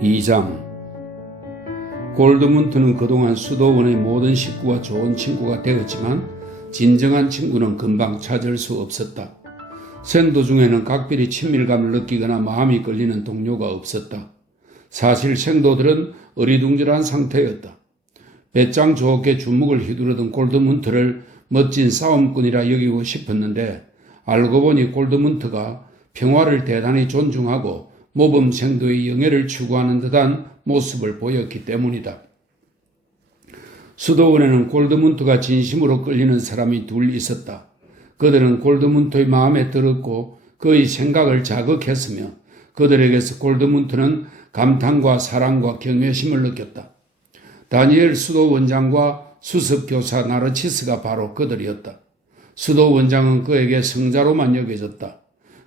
2장. 골드문트는 그동안 수도원의 모든 식구와 좋은 친구가 되었지만 진정한 친구는 금방 찾을 수 없었다. 생도 중에는 각별히 친밀감을 느끼거나 마음이 끌리는 동료가 없었다. 사실 생도들은 어리둥절한 상태였다. 배짱 좋게 주먹을 휘두르던 골드문트를 멋진 싸움꾼이라 여기고 싶었는데 알고 보니 골드문트가 평화를 대단히 존중하고 모범생도의 영예를 추구하는 듯한 모습을 보였기 때문이다. 수도원에는 골드문트가 진심으로 끌리는 사람이 둘 있었다. 그들은 골드문트의 마음에 들었고 그의 생각을 자극했으며 그들에게서 골드문트는 감탄과 사랑과 경외심을 느꼈다. 다니엘 수도원장과 수석교사 나르치스가 바로 그들이었다. 수도원장은 그에게 성자로만 여겨졌다.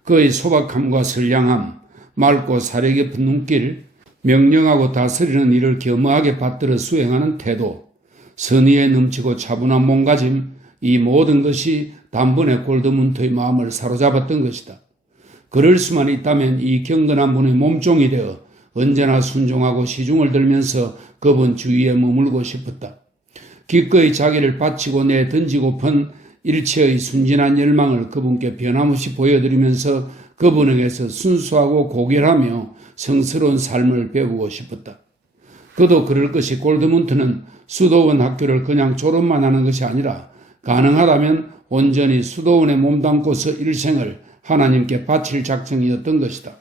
그의 소박함과 선량함, 맑고 사려 깊은 눈길, 명령하고 다스리는 일을 겸허하게 받들어 수행하는 태도, 선의에 넘치고 차분한 몸가짐, 이 모든 것이 단번에 골드문트의 마음을 사로잡았던 것이다. 그럴 수만 있다면 이 경건한 분의 몸종이 되어 언제나 순종하고 시중을 들면서 그분 주위에 머물고 싶었다. 기꺼이 자기를 바치고 내던지고픈 일체의 순진한 열망을 그분께 변함없이 보여드리면서 그분에게서 순수하고 고결하며 성스러운 삶을 배우고 싶었다. 그도 그럴 것이 골드문트는 수도원 학교를 그냥 졸업만 하는 것이 아니라 가능하다면 온전히 수도원에 몸담고서 일생을 하나님께 바칠 작정이었던 것이다.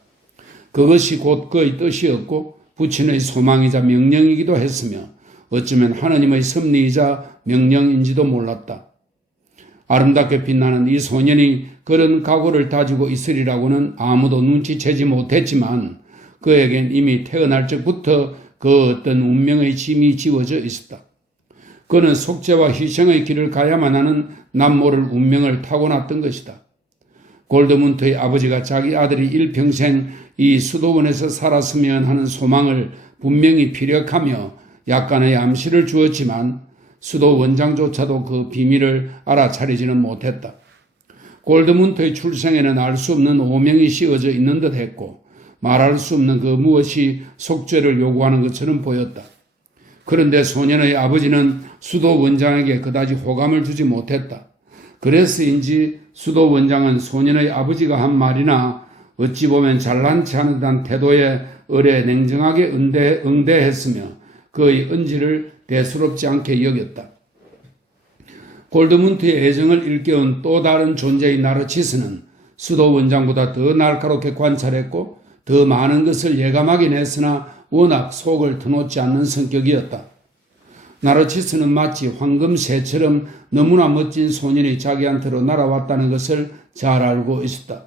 그것이 곧 그의 뜻이었고 부친의 소망이자 명령이기도 했으며 어쩌면 하나님의 섭리이자 명령인지도 몰랐다. 아름답게 빛나는 이 소년이 그런 각오를 다지고 있으리라고는 아무도 눈치채지 못했지만 그에겐 이미 태어날 적부터 그 어떤 운명의 짐이 지워져 있었다. 그는 속죄와 희생의 길을 가야만 하는 남모를 운명을 타고났던 것이다. 골드문트의 아버지가 자기 아들이 일평생 이 수도원에서 살았으면 하는 소망을 분명히 피력하며 약간의 암시를 주었지만 수도 원장조차도 그 비밀을 알아차리지는 못했다. 골드문트의 출생에는 알 수 없는 오명이 씌워져 있는 듯 했고 말할 수 없는 그 무엇이 속죄를 요구하는 것처럼 보였다. 그런데 소년의 아버지는 수도 원장에게 그다지 호감을 주지 못했다. 그래서인지 수도 원장은 소년의 아버지가 한 말이나 어찌 보면 잘난치 않은 듯한 태도에 의뢰 냉정하게 응대했으며 그의 은지를 대수롭지 않게 여겼다. 골드문트의 애정을 일깨운 또 다른 존재의 나르치스는 수도 원장보다 더 날카롭게 관찰했고 더 많은 것을 예감하긴 했으나 워낙 속을 터놓지 않는 성격이었다. 나르치스는 마치 황금새처럼 너무나 멋진 소년이 자기한테로 날아왔다는 것을 잘 알고 있었다.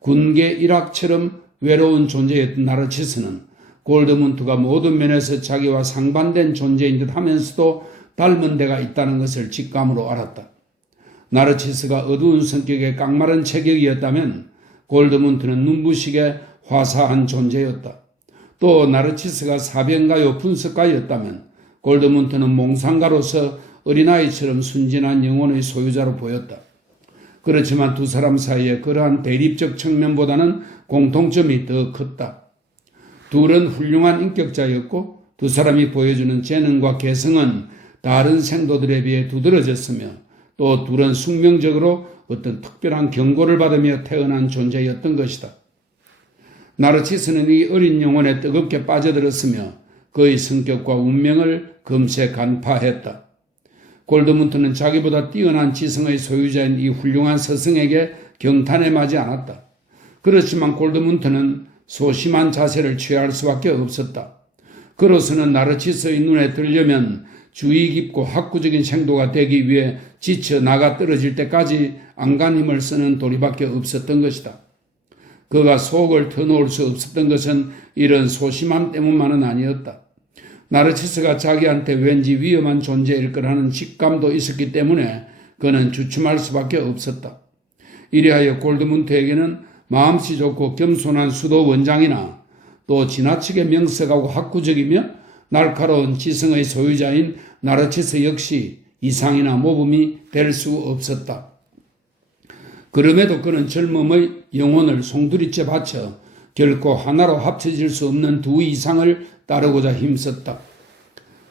군계 일학처럼 외로운 존재였던 나르치스는 골드문트가 모든 면에서 자기와 상반된 존재인 듯 하면서도 닮은 데가 있다는 것을 직감으로 알았다. 나르치스가 어두운 성격의 깡마른 체격이었다면 골드문트는 눈부시게 화사한 존재였다. 또 나르치스가 사변가요 분석가였다면 골드문트는 몽상가로서 어린아이처럼 순진한 영혼의 소유자로 보였다. 그렇지만 두 사람 사이에 그러한 대립적 측면보다는 공통점이 더 컸다. 둘은 훌륭한 인격자였고 두 사람이 보여주는 재능과 개성은 다른 생도들에 비해 두드러졌으며 또 둘은 숙명적으로 어떤 특별한 경고를 받으며 태어난 존재였던 것이다. 나르치스는 이 어린 영혼에 뜨겁게 빠져들었으며 그의 성격과 운명을 금세 간파했다. 골드문트는 자기보다 뛰어난 지성의 소유자인 이 훌륭한 스승에게 경탄에 마지 않았다. 그렇지만 골드문트는 소심한 자세를 취할 수밖에 없었다. 그로서는 나르치스의 눈에 들려면 주의 깊고 학구적인 생도가 되기 위해 지쳐 나가 떨어질 때까지 안간힘을 쓰는 도리밖에 없었던 것이다. 그가 속을 터놓을 수 없었던 것은 이런 소심함 때문만은 아니었다. 나르치스가 자기한테 왠지 위험한 존재일 거라는 직감도 있었기 때문에 그는 주춤할 수밖에 없었다. 이리하여 골드문트에게는 마음씨 좋고 겸손한 수도 원장이나 또 지나치게 명석하고 학구적이며 날카로운 지성의 소유자인 나르치스 역시 이상이나 모범이 될 수 없었다. 그럼에도 그는 젊음의 영혼을 송두리째 바쳐 결코 하나로 합쳐질 수 없는 두 이상을 따르고자 힘썼다.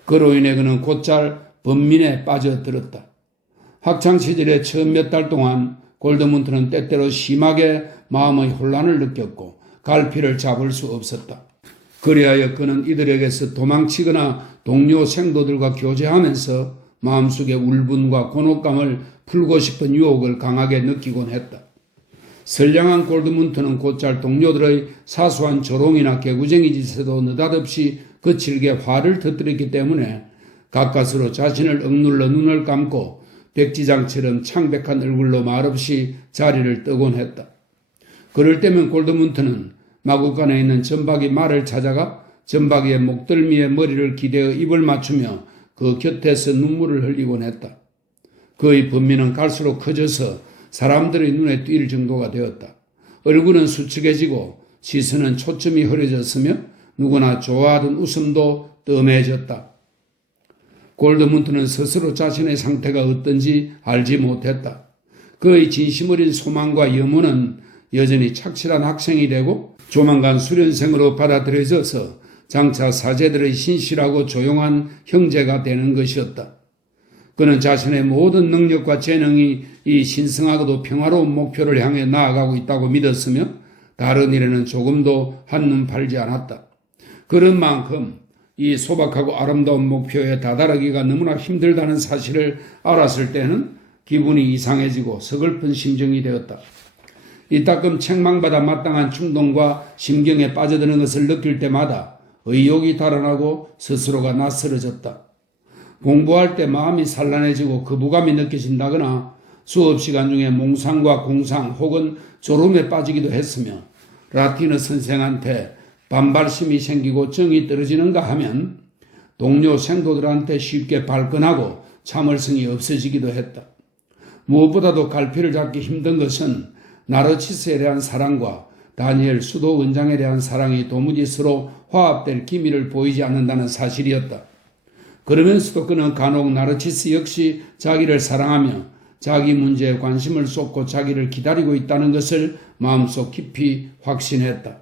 그로 인해 그는 곧잘 번민에 빠져들었다. 학창시절에 처음 몇 달 동안 골드문트는 때때로 심하게 마음의 혼란을 느꼈고 갈피를 잡을 수 없었다. 그리하여 그는 이들에게서 도망치거나 동료 생도들과 교제하면서 마음속의 울분과 곤혹감을 풀고 싶은 유혹을 강하게 느끼곤 했다. 선량한 골드문트는 곧잘 동료들의 사소한 조롱이나 개구쟁이 짓에도 느닷없이 거칠게 화를 터뜨렸기 때문에 가까스로 자신을 억눌러 눈을 감고 백지장처럼 창백한 얼굴로 말없이 자리를 뜨곤 했다. 그럴 때면 골드문트는 마구간에 있는 전박이 말을 찾아가 전박이의 목덜미에 머리를 기대어 입을 맞추며 그 곁에서 눈물을 흘리곤 했다. 그의 번민은 갈수록 커져서 사람들의 눈에 띌 정도가 되었다. 얼굴은 수척해지고 시선은 초점이 흐려졌으며 누구나 좋아하던 웃음도 뜸해졌다. 골드문트는 스스로 자신의 상태가 어떤지 알지 못했다. 그의 진심 어린 소망과 염원은 여전히 착실한 학생이 되고 조만간 수련생으로 받아들여져서 장차 사제들의 신실하고 조용한 형제가 되는 것이었다. 그는 자신의 모든 능력과 재능이 이 신성하고도 평화로운 목표를 향해 나아가고 있다고 믿었으며 다른 일에는 조금도 한눈 팔지 않았다. 그런 만큼 이 소박하고 아름다운 목표에 다다르기가 너무나 힘들다는 사실을 알았을 때는 기분이 이상해지고 서글픈 심정이 되었다. 이따금 책망받아 마땅한 충동과 심경에 빠져드는 것을 느낄 때마다 의욕이 달아나고 스스로가 낯설어졌다. 공부할 때 마음이 산란해지고 거부감이 느껴진다거나 수업 시간 중에 몽상과 공상 혹은 졸음에 빠지기도 했으며 라틴어 선생한테 반발심이 생기고 정이 떨어지는가 하면 동료 생도들한테 쉽게 발끈하고 참을성이 없어지기도 했다. 무엇보다도 갈피를 잡기 힘든 것은 나르치스에 대한 사랑과 다니엘 수도 원장에 대한 사랑이 도무지 서로 화합될 기미를 보이지 않는다는 사실이었다. 그러면서도 그는 간혹 나르치스 역시 자기를 사랑하며 자기 문제에 관심을 쏟고 자기를 기다리고 있다는 것을 마음속 깊이 확신했다.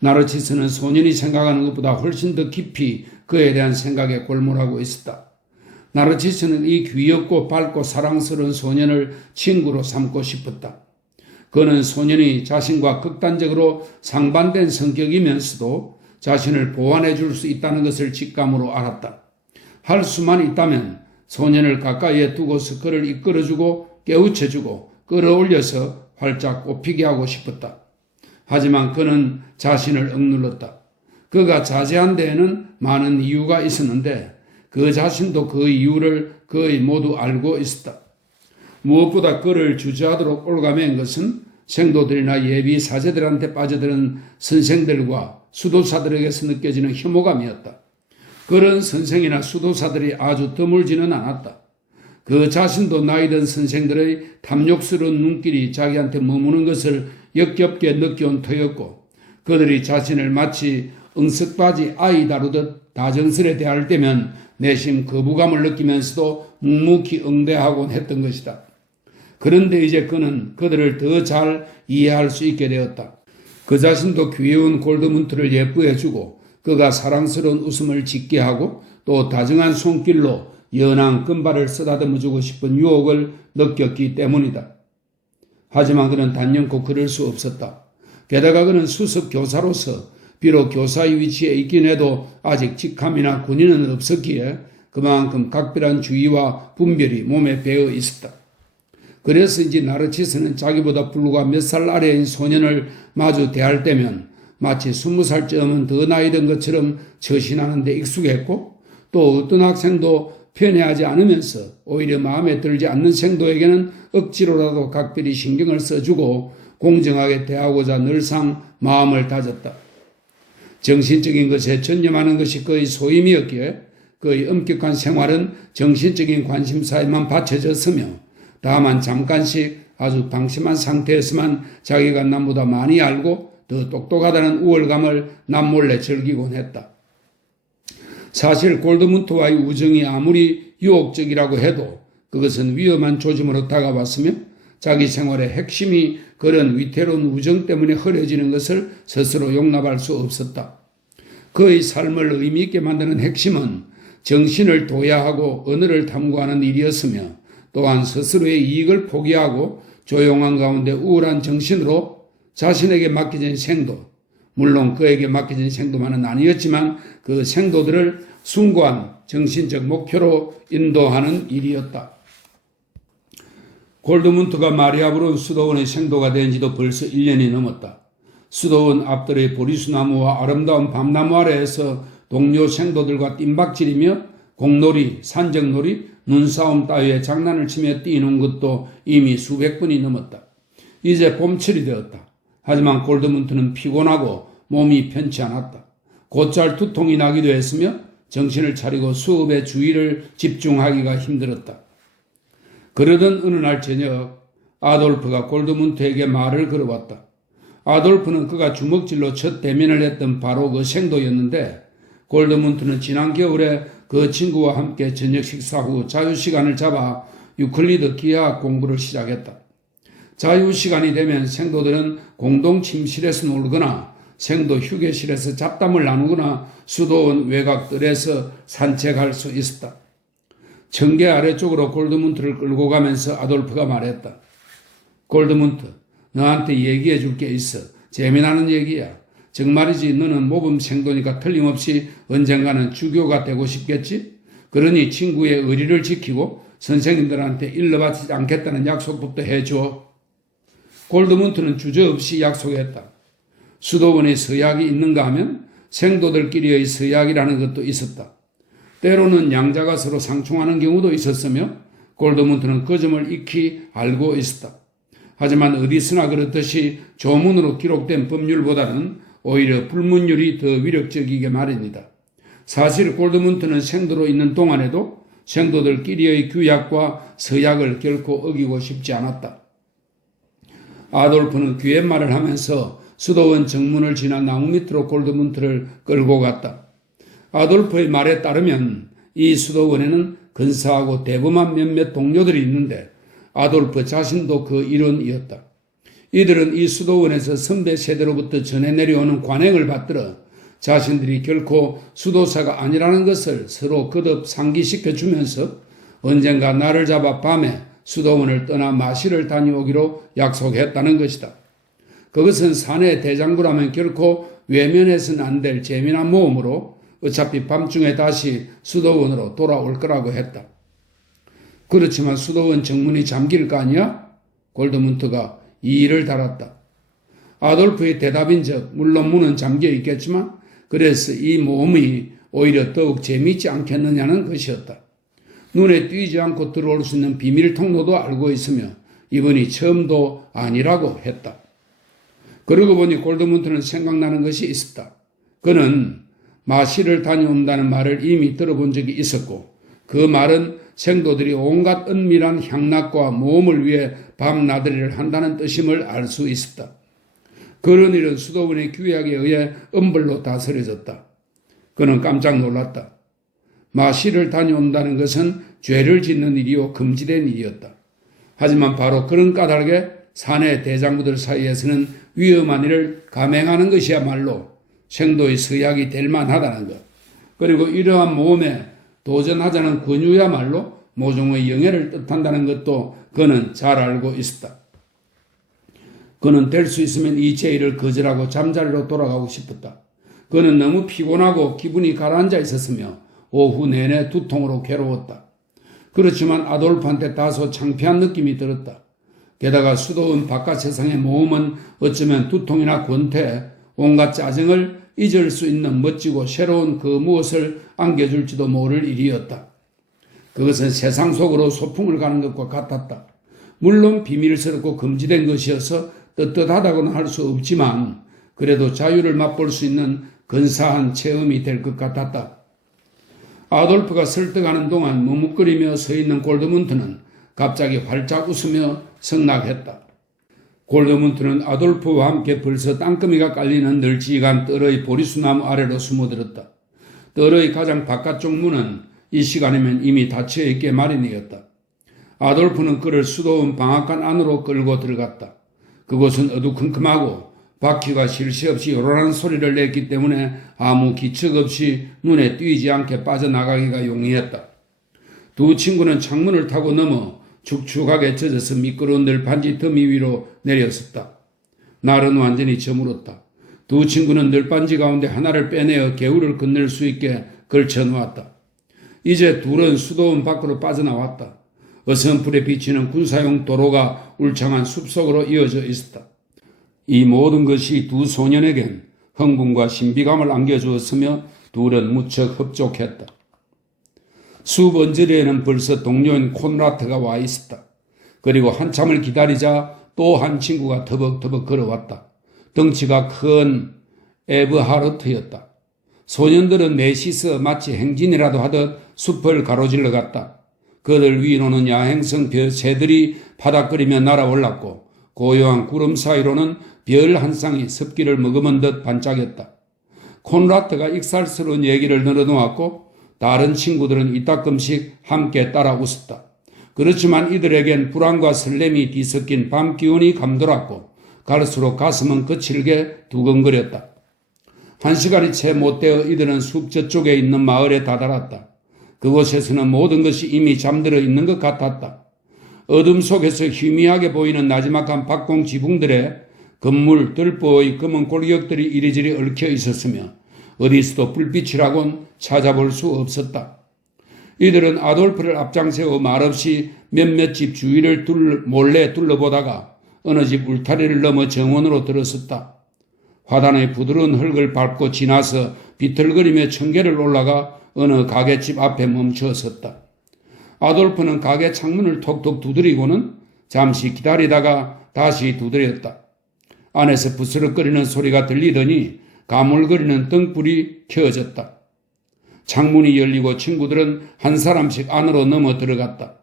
나르치스는 소년이 생각하는 것보다 훨씬 더 깊이 그에 대한 생각에 골몰하고 있었다. 나르치스는 이 귀엽고 밝고 사랑스러운 소년을 친구로 삼고 싶었다. 그는 소년이 자신과 극단적으로 상반된 성격이면서도 자신을 보완해 줄 수 있다는 것을 직감으로 알았다. 할 수만 있다면 소년을 가까이에 두고서 그를 이끌어주고 깨우쳐주고 끌어올려서 활짝 꽃피게 하고 싶었다. 하지만 그는 자신을 억눌렀다. 그가 자제한 데에는 많은 이유가 있었는데 그 자신도 그 이유를 거의 모두 알고 있었다. 무엇보다 그를 주저하도록 올가맨 것은 생도들이나 예비 사제들한테 빠져드는 선생들과 수도사들에게서 느껴지는 혐오감이었다. 그런 선생이나 수도사들이 아주 드물지는 않았다. 그 자신도 나이든 선생들의 탐욕스러운 눈길이 자기한테 머무는 것을 역겹게 느껴온 터였고 그들이 자신을 마치 응석바지 아이 다루듯 다정스레 대할 때면 내심 거부감을 느끼면서도 묵묵히 응대하곤 했던 것이다. 그런데 이제 그는 그들을 더 잘 이해할 수 있게 되었다. 그 자신도 귀여운 골드문트를 예쁘해주고 그가 사랑스러운 웃음을 짓게 하고 또 다정한 손길로 연한 금발을 쓰다듬어주고 싶은 유혹을 느꼈기 때문이다. 하지만 그는 단연코 그럴 수 없었다. 게다가 그는 수석 교사로서 비록 교사의 위치에 있긴 해도 아직 직함이나 군인은 없었기에 그만큼 각별한 주의와 분별이 몸에 배어 있었다. 그래서인지 나르치스는 자기보다 불과 몇 살 아래인 소년을 마주 대할 때면 마치 20살쯤은 더 나이 든 것처럼 처신하는 데 익숙했고 또 어떤 학생도 편애하지 않으면서 오히려 마음에 들지 않는 생도에게는 억지로라도 각별히 신경을 써주고 공정하게 대하고자 늘상 마음을 다졌다. 정신적인 것에 전념하는 것이 그의 소임이었기에 그의 엄격한 생활은 정신적인 관심사에만 바쳐졌으며 다만 잠깐씩 아주 방심한 상태에서만 자기가 남보다 많이 알고 더 똑똑하다는 우월감을 남몰래 즐기곤 했다. 사실 골드문트와의 우정이 아무리 유혹적이라고 해도 그것은 위험한 조짐으로 다가왔으며 자기 생활의 핵심이 그런 위태로운 우정 때문에 흐려지는 것을 스스로 용납할 수 없었다. 그의 삶을 의미 있게 만드는 핵심은 정신을 도야하고 언어를 탐구하는 일이었으며 또한 스스로의 이익을 포기하고 조용한 가운데 우울한 정신으로 자신에게 맡겨진 생도, 물론 그에게 맡겨진 생도만은 아니었지만 그 생도들을 숭고한 정신적 목표로 인도하는 일이었다. 골드문트가 마리아브론 수도원의 생도가 된 지도 벌써 1년이 넘었다. 수도원 앞들의 보리수나무와 아름다운 밤나무 아래에서 동료 생도들과 뜀박질이며 공놀이, 산적놀이, 눈싸움 따위의 장난을 치며 뛰는 것도 이미 수백 번이 넘었다. 이제 봄철이 되었다. 하지만 골드문트는 피곤하고 몸이 편치 않았다. 곧잘 두통이 나기도 했으며 정신을 차리고 수업에 주의를 집중하기가 힘들었다. 그러던 어느 날 저녁 아돌프가 골드문트에게 말을 걸어왔다. 아돌프는 그가 주먹질로 첫 대면을 했던 바로 그 생도였는데 골드문트는 지난 겨울에 그 친구와 함께 저녁 식사 후 자유시간을 잡아 유클리드 기하학 공부를 시작했다. 자유시간이 되면 생도들은 공동 침실에서 놀거나 생도 휴게실에서 잡담을 나누거나 수도원 외곽들에서 산책할 수 있었다. 청계 아래쪽으로 골드문트를 끌고 가면서 아돌프가 말했다. 골드문트, 너한테 얘기해 줄 게 있어. 재미나는 얘기야. 정말이지 너는 모범 생도니까 틀림없이 언젠가는 주교가 되고 싶겠지? 그러니 친구의 의리를 지키고 선생님들한테 일러바치지 않겠다는 약속부터 해줘. 골드문트는 주저없이 약속했다. 수도원에 서약이 있는가 하면 생도들끼리의 서약이라는 것도 있었다. 때로는 양자가 서로 상충하는 경우도 있었으며 골드문트는 그 점을 익히 알고 있었다. 하지만 어디서나 그렇듯이 조문으로 기록된 법률보다는 오히려 불문율이 더 위력적이게 마련이다. 사실 골드문트는 생도로 있는 동안에도 생도들끼리의 규약과 서약을 결코 어기고 싶지 않았다. 아돌프는 귀옛말을 하면서 수도원 정문을 지나 나무 밑으로 골드문트를 끌고 갔다. 아돌프의 말에 따르면 이 수도원에는 근사하고 대범한 몇몇 동료들이 있는데 아돌프 자신도 그 일원이었다. 이들은 이 수도원에서 선배 세대로부터 전해 내려오는 관행을 받들어 자신들이 결코 수도사가 아니라는 것을 서로 거듭 상기시켜 주면서 언젠가 나를 잡아 밤에 수도원을 떠나 마시를 다녀오기로 약속했다는 것이다. 그것은 사내 대장부라면 결코 외면해서는 안 될 재미난 모험으로 어차피 밤중에 다시 수도원으로 돌아올 거라고 했다. 그렇지만 수도원 정문이 잠길 거 아니야? 골드문트가 이의를 달았다. 아돌프의 대답인즉 물론 문은 잠겨 있겠지만 그래서 이 모험이 오히려 더욱 재미있지 않겠느냐는 것이었다. 눈에 띄지 않고 들어올 수 있는 비밀 통로도 알고 있으며 이번이 처음도 아니라고 했다. 그러고 보니 골드문트는 생각나는 것이 있었다. 그는 마시를 다녀온다는 말을 이미 들어본 적이 있었고 그 말은 생도들이 온갖 은밀한 향락과 모험을 위해 밤나들이를 한다는 뜻임을 알 수 있었다. 그런 일은 수도원의 규약에 의해 엄벌로 다스려졌다. 그는 깜짝 놀랐다. 마시를 다녀온다는 것은 죄를 짓는 일이요 금지된 일이었다. 하지만 바로 그런 까닭에 사내 대장부들 사이에서는 위험한 일을 감행하는 것이야말로 생도의 서약이 될 만하다는 것. 그리고 이러한 모험에 도전하자는 권유야말로 모종의 영예를 뜻한다는 것도 그는 잘 알고 있었다. 그는 될 수 있으면 이 제의를 거절하고 잠자리로 돌아가고 싶었다. 그는 너무 피곤하고 기분이 가라앉아 있었으며 오후 내내 두통으로 괴로웠다. 그렇지만 아돌프한테 다소 창피한 느낌이 들었다. 게다가 수도원 바깥 세상의 모험은 어쩌면 두통이나 권태, 온갖 짜증을 잊을 수 있는 멋지고 새로운 그 무엇을 안겨줄지도 모를 일이었다. 그것은 세상 속으로 소풍을 가는 것과 같았다. 물론 비밀스럽고 금지된 것이어서 떳떳하다고는 할 수 없지만 그래도 자유를 맛볼 수 있는 근사한 체험이 될 것 같았다. 아돌프가 설득하는 동안 머뭇거리며 서 있는 골드문트는 갑자기 활짝 웃으며 성낙했다. 골드문트는 아돌프와 함께 벌써 땅거미가 깔리는 널찍한 뜰의 보리수나무 아래로 숨어들었다. 뜰의 가장 바깥쪽 문은 이 시간이면 이미 닫혀있게 마련이었다. 아돌프는 그를 수도원 방앗간 안으로 끌고 들어갔다. 그곳은 어두컴컴하고 바퀴가 쉴 새 없이 요란한 소리를 냈기 때문에 아무 기척 없이 눈에 띄지 않게 빠져나가기가 용이했다. 두 친구는 창문을 타고 넘어 축축하게 젖어서 미끄러운 늘판지 더미 위로 내렸었다. 날은 완전히 저물었다. 두 친구는 늘판지 가운데 하나를 빼내어 개울을 건널 수 있게 걸쳐 놓았다. 이제 둘은 수도원 밖으로 빠져나왔다. 어선불에 비치는 군사용 도로가 울창한 숲속으로 이어져 있었다. 이 모든 것이 두 소년에겐 흥분과 신비감을 안겨주었으며 둘은 무척 흡족했다. 숲 언저리에는 벌써 동료인 콘라트가 와 있었다. 그리고 한참을 기다리자 또 한 친구가 터벅터벅 걸어왔다. 덩치가 큰 에브하르트였다. 소년들은 넷이서 마치 행진이라도 하듯 숲을 가로질러 갔다. 그들 위로는 야행성 새들이 파닥거리며 날아올랐고 고요한 구름 사이로는 별 한 쌍이 습기를 머금은 듯 반짝였다. 콘라트가 익살스러운 얘기를 늘어놓았고 다른 친구들은 이따금씩 함께 따라 웃었다. 그렇지만 이들에겐 불안과 설렘이 뒤섞인 밤 기운이 감돌았고 갈수록 가슴은 거칠게 두근거렸다. 1시간이 채 못되어 이들은 숲 저쪽에 있는 마을에 다다랐다. 그곳에서는 모든 것이 이미 잠들어 있는 것 같았다. 어둠 속에서 희미하게 보이는 나지막한 박공 지붕들에 건물 뜰보의 검은 골격들이 이리저리 얽혀 있었으며 어디서도 불빛이라곤 찾아볼 수 없었다. 이들은 아돌프를 앞장세워 말없이 몇몇 집 주위를 몰래 둘러보다가 어느 집 울타리를 넘어 정원으로 들어섰다. 화단의 부드러운 흙을 밟고 지나서 비틀거리며 청계를 올라가 어느 가게집 앞에 멈춰 섰다. 아돌프는 가게 창문을 톡톡 두드리고는 잠시 기다리다가 다시 두드렸다. 안에서 부스럭거리는 소리가 들리더니 가물거리는 등불이 켜졌다. 창문이 열리고 친구들은 한 사람씩 안으로 넘어 들어갔다.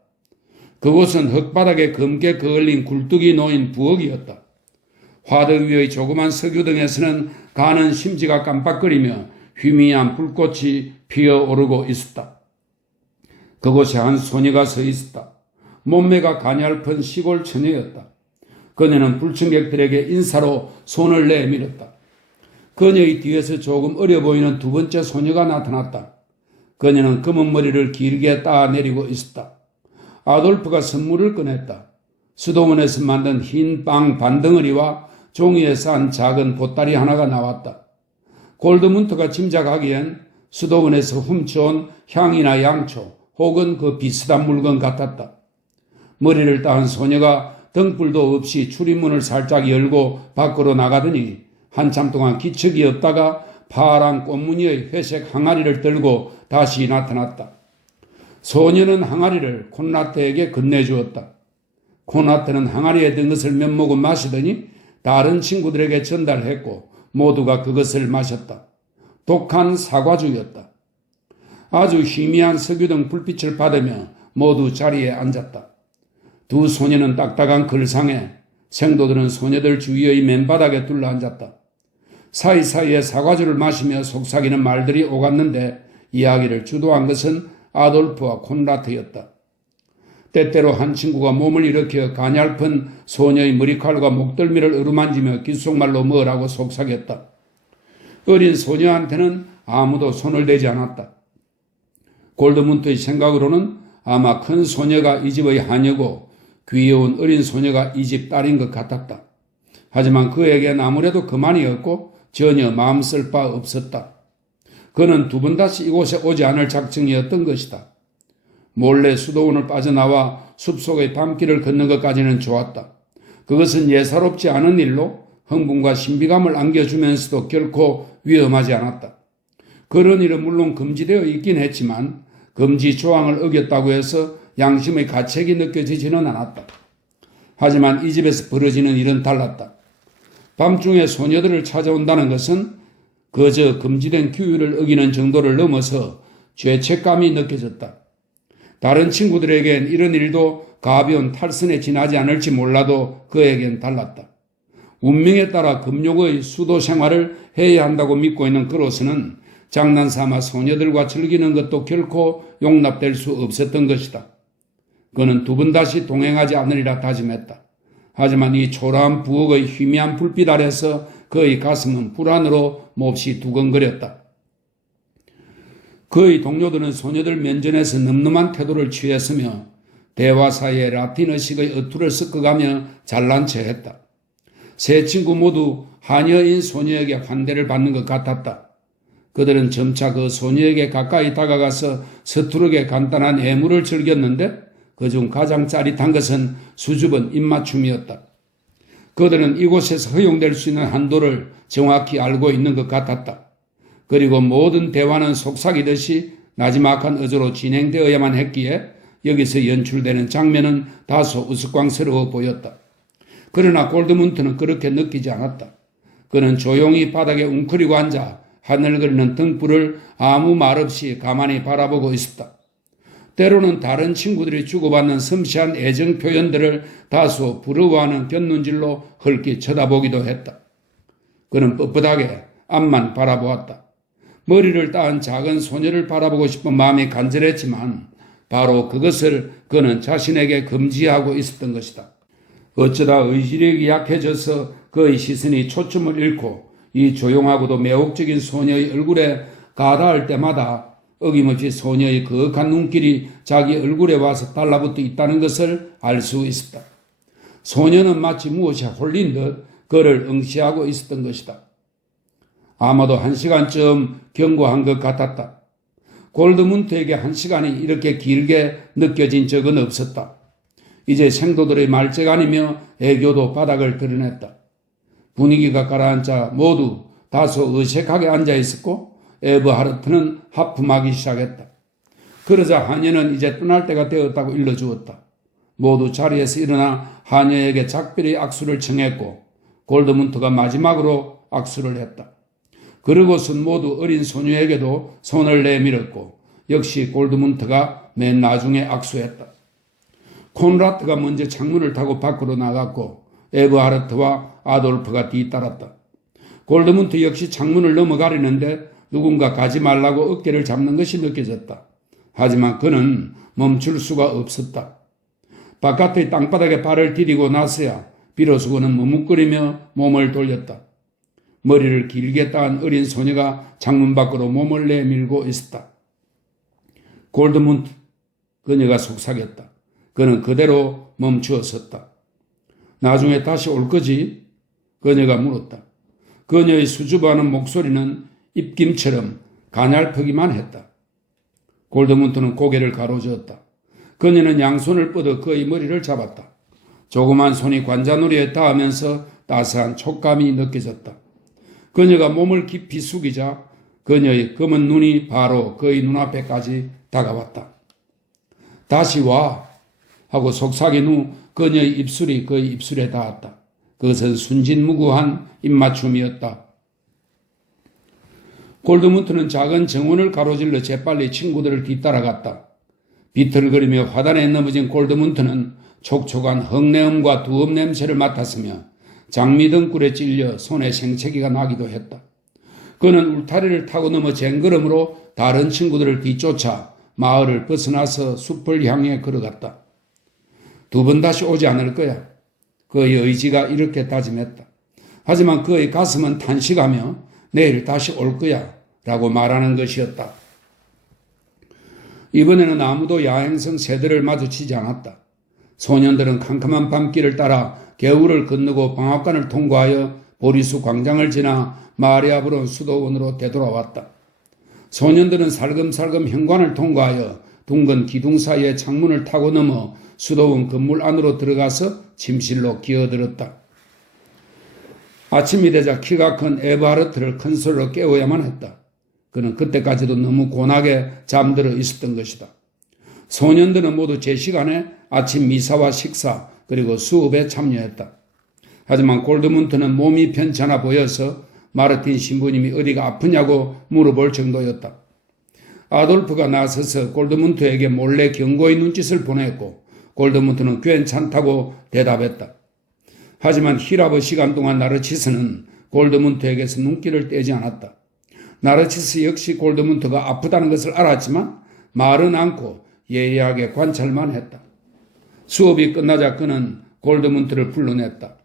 그곳은 흙바닥에 검게 그을린 굴뚝이 놓인 부엌이었다. 화덕 위의 조그만 석유등에서는 가는 심지가 깜빡거리며 희미한 불꽃이 피어오르고 있었다. 그곳에 한 소녀가 서 있었다. 몸매가 가냘픈 시골 처녀였다. 그녀는 불청객들에게 인사로 손을 내밀었다. 그녀의 뒤에서 조금 어려 보이는 두 번째 소녀가 나타났다. 그녀는 검은 머리를 길게 따내리고 있었다. 아돌프가 선물을 꺼냈다. 수도원에서 만든 흰 빵 반덩어리와 종이에 싼 작은 보따리 하나가 나왔다. 골드문트가 짐작하기엔 수도원에서 훔쳐온 향이나 양초 혹은 그 비슷한 물건 같았다. 머리를 따은 소녀가 등불도 없이 출입문을 살짝 열고 밖으로 나가더니 한참 동안 기척이 없다가 파란 꽃무늬의 회색 항아리를 들고 다시 나타났다. 소녀는 항아리를 콘라트에게 건네주었다. 콘라트는 항아리에 든 것을 몇 모금 마시더니 다른 친구들에게 전달했고 모두가 그것을 마셨다. 독한 사과주였다. 아주 희미한 석유등 불빛을 받으며 모두 자리에 앉았다. 두 소녀는 딱딱한 글상에 생도들은 소녀들 주위의 맨바닥에 둘러앉았다. 사이사이에 사과주를 마시며 속삭이는 말들이 오갔는데 이야기를 주도한 것은 아돌프와 콘라트였다. 때때로 한 친구가 몸을 일으켜 가냘픈 소녀의 머리칼과 목덜미를 어루만지며 귓속말로 뭐라고 속삭였다. 어린 소녀한테는 아무도 손을 대지 않았다. 골드문트의 생각으로는 아마 큰 소녀가 이 집의 하녀고 귀여운 어린 소녀가 이 집 딸인 것 같았다. 하지만 그에겐 아무래도 그만이었고 전혀 마음 쓸 바 없었다. 그는 두 번 다시 이곳에 오지 않을 작정이었던 것이다. 몰래 수도원을 빠져나와 숲속의 밤길을 걷는 것까지는 좋았다. 그것은 예사롭지 않은 일로 흥분과 신비감을 안겨주면서도 결코 위험하지 않았다. 그런 일은 물론 금지되어 있긴 했지만 금지 조항을 어겼다고 해서 양심의 가책이 느껴지지는 않았다. 하지만 이 집에서 벌어지는 일은 달랐다. 밤중에 소녀들을 찾아온다는 것은 그저 금지된 규율을 어기는 정도를 넘어서 죄책감이 느껴졌다. 다른 친구들에겐 이런 일도 가벼운 탈선에 지나지 않을지 몰라도 그에겐 달랐다. 운명에 따라 금욕의 수도 생활을 해야 한다고 믿고 있는 그로서는 장난삼아 소녀들과 즐기는 것도 결코 용납될 수 없었던 것이다. 그는 두 번 다시 동행하지 않으리라 다짐했다. 하지만 이 초라한 부엌의 희미한 불빛 아래서 그의 가슴은 불안으로 몹시 두근거렸다. 그의 동료들은 소녀들 면전에서 늠름한 태도를 취했으며 대화 사이에 라틴어식의 어투를 섞어가며 잘난 체했다. 세 친구 모두 하녀인 소녀에게 환대를 받는 것 같았다. 그들은 점차 그 소녀에게 가까이 다가가서 서투르게 간단한 애무를 즐겼는데 그중 가장 짜릿한 것은 수줍은 입맞춤이었다. 그들은 이곳에서 허용될 수 있는 한도를 정확히 알고 있는 것 같았다. 그리고 모든 대화는 속삭이듯이 나지막한 어조로 진행되어야만 했기에 여기서 연출되는 장면은 다소 우스꽝스러워 보였다. 그러나 골드문트는 그렇게 느끼지 않았다. 그는 조용히 바닥에 웅크리고 앉아 하늘거리는 등불을 아무 말 없이 가만히 바라보고 있었다. 때로는 다른 친구들이 주고받는 섬세한 애정 표현들을 다소 부러워하는 곁눈질로 헐기 쳐다보기도 했다. 그는 뻣뻣하게 앞만 바라보았다. 머리를 따은 작은 소녀를 바라보고 싶은 마음이 간절했지만 바로 그것을 그는 자신에게 금지하고 있었던 것이다. 어쩌다 의지력이 약해져서 그의 시선이 초점을 잃고 이 조용하고도 매혹적인 소녀의 얼굴에 가다할 때마다 어김없이 소녀의 거악한 눈길이 자기 얼굴에 와서 달라붙어 있다는 것을 알 수 있었다. 소녀는 마치 무엇에 홀린 듯 그를 응시하고 있었던 것이다. 아마도 1시간쯤 경고한 것 같았다. 골드문트에게 1시간이 이렇게 길게 느껴진 적은 없었다. 이제 생도들의 말재간이며 애교도 바닥을 드러냈다. 분위기가 가라앉자 모두 다소 어색하게 앉아있었고 에버하르트는 하품하기 시작했다. 그러자 하녀는 이제 떠날 때가 되었다고 일러주었다. 모두 자리에서 일어나 하녀에게 작별의 악수를 청했고 골드문트가 마지막으로 악수를 했다. 그러고선 모두 어린 소녀에게도 손을 내밀었고 역시 골드문트가 맨 나중에 악수했다. 콘라트가 먼저 창문을 타고 밖으로 나갔고 에버하르트와 아돌프가 뒤따랐다. 골드문트 역시 창문을 넘어가려는데 누군가 가지 말라고 어깨를 잡는 것이 느껴졌다. 하지만 그는 멈출 수가 없었다. 바깥의 땅바닥에 발을 디디고 나서야 비로소 그는 머뭇거리며 몸을 돌렸다. 머리를 길게 따은 어린 소녀가 창문 밖으로 몸을 내밀고 있었다. 골드문트, 그녀가 속삭였다. 그는 그대로 멈추어 섰다. 나중에 다시 올 거지? 그녀가 물었다. 그녀의 수줍어하는 목소리는 입김처럼 가냘프기만 했다. 골드문트는 고개를 가로저었다. 그녀는 양손을 뻗어 그의 머리를 잡았다. 조그만 손이 관자놀이에 닿으면서 따스한 촉감이 느껴졌다. 그녀가 몸을 깊이 숙이자 그녀의 검은 눈이 바로 그의 눈앞에까지 다가왔다. 다시 와 하고 속삭인 후 그녀의 입술이 그의 입술에 닿았다. 그것은 순진무구한 입맞춤이었다. 골드문트는 작은 정원을 가로질러 재빨리 친구들을 뒤따라갔다. 비틀거리며 화단에 넘어진 골드문트는 촉촉한 흙내음과 두업 냄새를 맡았으며 장미등불에 찔려 손에 생채기가 나기도 했다. 그는 울타리를 타고 넘어 쟁걸음으로 다른 친구들을 뒤쫓아 마을을 벗어나서 숲을 향해 걸어갔다. 2번 다시 오지 않을 거야. 그의 의지가 이렇게 다짐했다. 하지만 그의 가슴은 탄식하며 내일 다시 올 거야 라고 말하는 것이었다. 이번에는 아무도 야행성 새들을 마주치지 않았다. 소년들은 캄캄한 밤길을 따라 겨울을 건너고 방앗간을 통과하여 보리수 광장을 지나 마을이 앞으로 수도원으로 되돌아왔다. 소년들은 살금살금 현관을 통과하여 둥근 기둥 사이에 창문을 타고 넘어 수도원 건물 안으로 들어가서 침실로 기어들었다. 아침이 되자 키가 큰 에버하르트를 큰 소리로 깨워야만 했다. 그는 그때까지도 너무 고나게 잠들어 있었던 것이다. 소년들은 모두 제 시간에 아침 미사와 식사 그리고 수업에 참여했다. 하지만 골드문트는 몸이 편찮아 보여서 마르틴 신부님이 어디가 아프냐고 물어볼 정도였다. 아돌프가 나서서 골드문트에게 몰래 경고의 눈짓을 보냈고 골드문트는 괜찮다고 대답했다. 하지만 히라브 시간 동안 나르치스는 골드문트에게서 눈길을 떼지 않았다. 나르치스 역시 골드문트가 아프다는 것을 알았지만 말은 않고 예리하게 관찰만 했다. 수업이 끝나자 그는 골드문트를 불러냈다.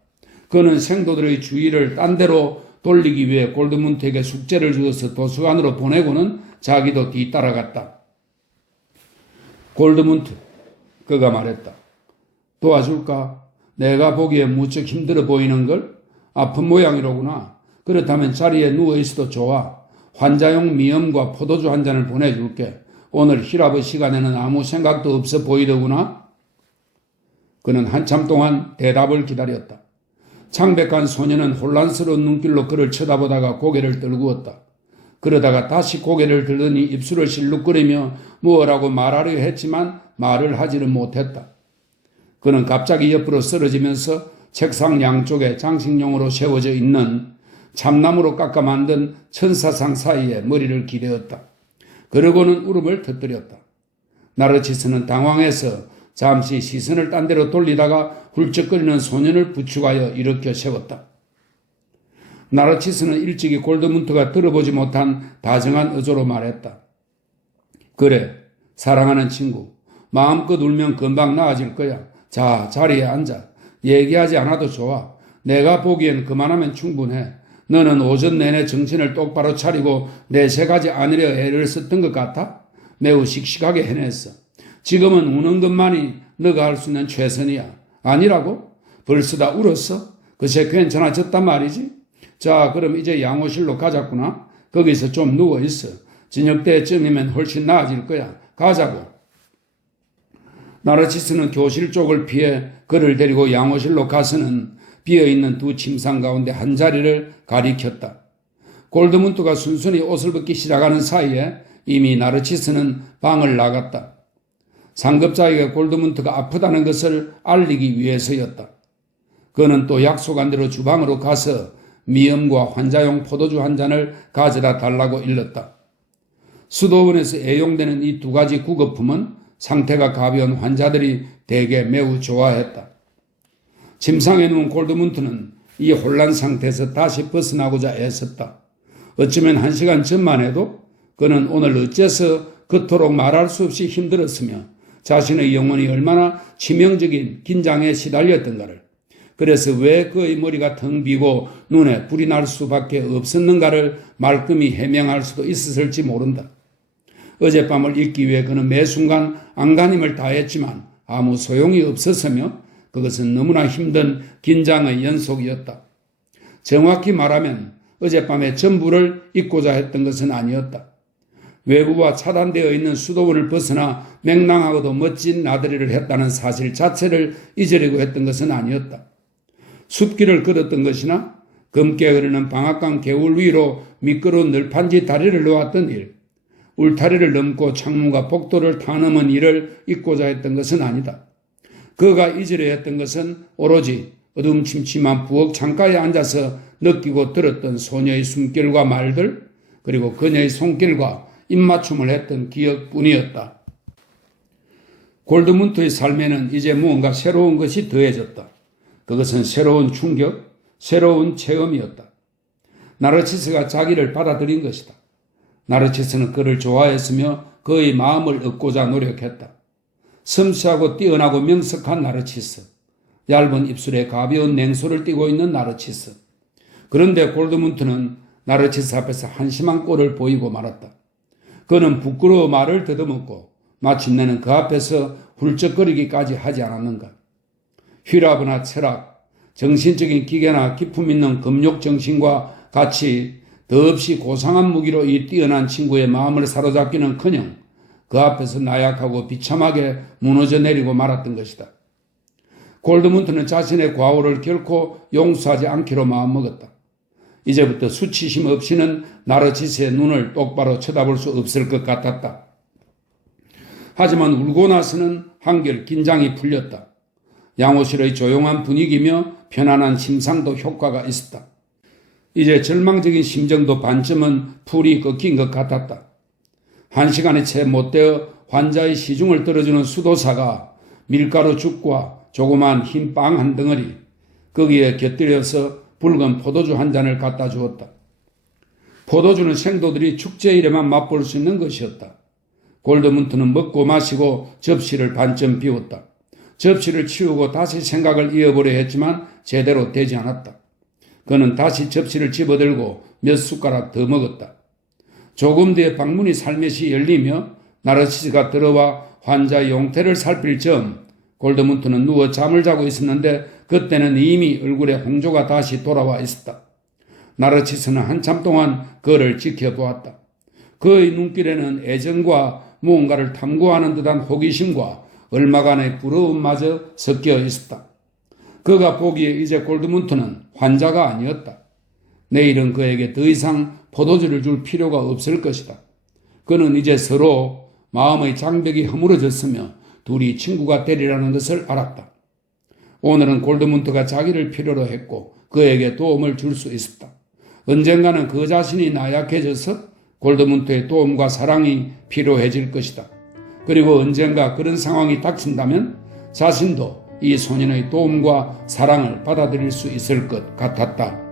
그는 생도들의 주의를 딴 데로 돌리기 위해 골드문트에게 숙제를 주어서 도서관으로 보내고는 자기도 뒤따라갔다. 골드문트, 그가 말했다. 도와줄까? 내가 보기에 무척 힘들어 보이는 걸? 아픈 모양이로구나. 그렇다면 자리에 누워있어도 좋아. 환자용 미염과 포도주 한 잔을 보내줄게. 오늘 히라브 시간에는 아무 생각도 없어 보이더구나. 그는 한참 동안 대답을 기다렸다. 창백한 소녀는 혼란스러운 눈길로 그를 쳐다보다가 고개를 떨구었다. 그러다가 다시 고개를 들더니 입술을 실룩거리며 무엇라고 말하려 했지만 말을 하지는 못했다. 그는 갑자기 옆으로 쓰러지면서 책상 양쪽에 장식용으로 세워져 있는 참나무로 깎아 만든 천사상 사이에 머리를 기대었다. 그러고는 울음을 터뜨렸다. 나르치스는 당황해서 잠시 시선을 딴 데로 돌리다가 훌쩍거리는 소년을 부축하여 일으켜 세웠다. 나르치스는 일찍이 골드문트가 들어보지 못한 다정한 어조로 말했다. 그래, 사랑하는 친구. 마음껏 울면 금방 나아질 거야. 자, 자리에 앉아. 얘기하지 않아도 좋아. 내가 보기엔 그만하면 충분해. 너는 오전 내내 정신을 똑바로 차리고 내색하지 않으려 애를 썼던 것 같아? 매우 씩씩하게 해냈어. 지금은 우는 것만이 너가 할 수 있는 최선이야. 아니라고? 벌써 다 울었어? 그새 괜찮아졌단 말이지? 자, 그럼 이제 양호실로 가자꾸나. 거기서 좀 누워있어. 저녁 때쯤이면 훨씬 나아질 거야. 가자고. 나르치스는 교실 쪽을 피해 그를 데리고 양호실로 가서는 비어있는 두 침상 가운데 한 자리를 가리켰다. 골드문트가 순순히 옷을 벗기 시작하는 사이에 이미 나르치스는 방을 나갔다. 상급자에게 골드문트가 아프다는 것을 알리기 위해서였다. 그는 또 약속한 대로 주방으로 가서 미염과 환자용 포도주 한 잔을 가져다 달라고 일렀다. 수도원에서 애용되는 이 두 가지 구급품은 상태가 가벼운 환자들이 대개 매우 좋아했다. 침상에 누운 골드문트는 이 혼란 상태에서 다시 벗어나고자 애썼다. 어쩌면 1시간 전만 해도 그는 오늘 어째서 그토록 말할 수 없이 힘들었으며 자신의 영혼이 얼마나 치명적인 긴장에 시달렸던가를, 그래서 왜 그의 머리가 텅 비고 눈에 불이 날 수밖에 없었는가를 말끔히 해명할 수도 있었을지 모른다. 어젯밤을 잊기 위해 그는 매 순간 안간힘을 다했지만 아무 소용이 없었으며 그것은 너무나 힘든 긴장의 연속이었다. 정확히 말하면 어젯밤에 전부를 잊고자 했던 것은 아니었다. 외부와 차단되어 있는 수도원을 벗어나 맹랑하고도 멋진 나들이를 했다는 사실 자체를 잊으려고 했던 것은 아니었다. 숲길을 걸었던 것이나 검게 흐르는 방앗간 개울 위로 미끄러운 널판지 다리를 놓았던 일, 울타리를 넘고 창문과 복도를 타넘은 일을 잊고자 했던 것은 아니다. 그가 잊으려 했던 것은 오로지 어둠침침한 부엌 창가에 앉아서 느끼고 들었던 소녀의 숨결과 말들, 그리고 그녀의 손길과 입맞춤을 했던 기억뿐이었다. 골드문트의 삶에는 이제 무언가 새로운 것이 더해졌다. 그것은 새로운 충격, 새로운 체험이었다. 나르치스가 자기를 받아들인 것이다. 나르치스는 그를 좋아했으며 그의 마음을 얻고자 노력했다. 섬세하고 뛰어나고 명석한 나르치스, 얇은 입술에 가벼운 냉소를 띠고 있는 나르치스. 그런데 골드문트는 나르치스 앞에서 한심한 꼴을 보이고 말았다. 그는 부끄러워 말을 더듬었고 마침내는 그 앞에서 훌쩍거리기까지 하지 않았는가. 휘라브나 철학, 정신적인 기계나 기품 있는 금욕 정신과 같이 더없이 고상한 무기로 이 뛰어난 친구의 마음을 사로잡기는커녕 그 앞에서 나약하고 비참하게 무너져 내리고 말았던 것이다. 골드문트는 자신의 과오를 결코 용서하지 않기로 마음먹었다. 이제부터 수치심 없이는 나르치스의 눈을 똑바로 쳐다볼 수 없을 것 같았다. 하지만 울고 나서는 한결 긴장이 풀렸다. 양호실의 조용한 분위기며 편안한 침상도 효과가 있었다. 이제 절망적인 심정도 반쯤은 풀이 꺾인 것 같았다. 1시간이 채 못되어 환자의 시중을 떨어주는 수도사가 밀가루 죽과 조그만 흰 빵 한 덩어리, 거기에 곁들여서 붉은 포도주 한 잔을 갖다 주었다. 포도주는 생도들이 축제일에만 맛볼 수 있는 것이었다. 골드문트는 먹고 마시고 접시를 반쯤 비웠다. 접시를 치우고 다시 생각을 이어보려 했지만 제대로 되지 않았다. 그는 다시 접시를 집어들고 몇 숟가락 더 먹었다. 조금 뒤에 방문이 살며시 열리며 나르시스가 들어와 환자의 용태를 살필 즈음 골드문트는 누워 잠을 자고 있었는데 그때는 이미 얼굴에 홍조가 다시 돌아와 있었다. 나르시스는 한참 동안 그를 지켜보았다. 그의 눈길에는 애정과 무언가를 탐구하는 듯한 호기심과 얼마간의 부러움마저 섞여 있었다. 그가 보기에 이제 골드문트는 환자가 아니었다. 내일은 그에게 더 이상 포도주를 줄 필요가 없을 것이다. 그는 이제 서로 마음의 장벽이 허물어졌으며 둘이 친구가 되리라는 것을 알았다. 오늘은 골드문트가 자기를 필요로 했고 그에게 도움을 줄 수 있었다. 언젠가는 그 자신이 나약해져서 골드문트의 도움과 사랑이 필요해질 것이다. 그리고 언젠가 그런 상황이 닥친다면 자신도 이 소년의 도움과 사랑을 받아들일 수 있을 것 같았다.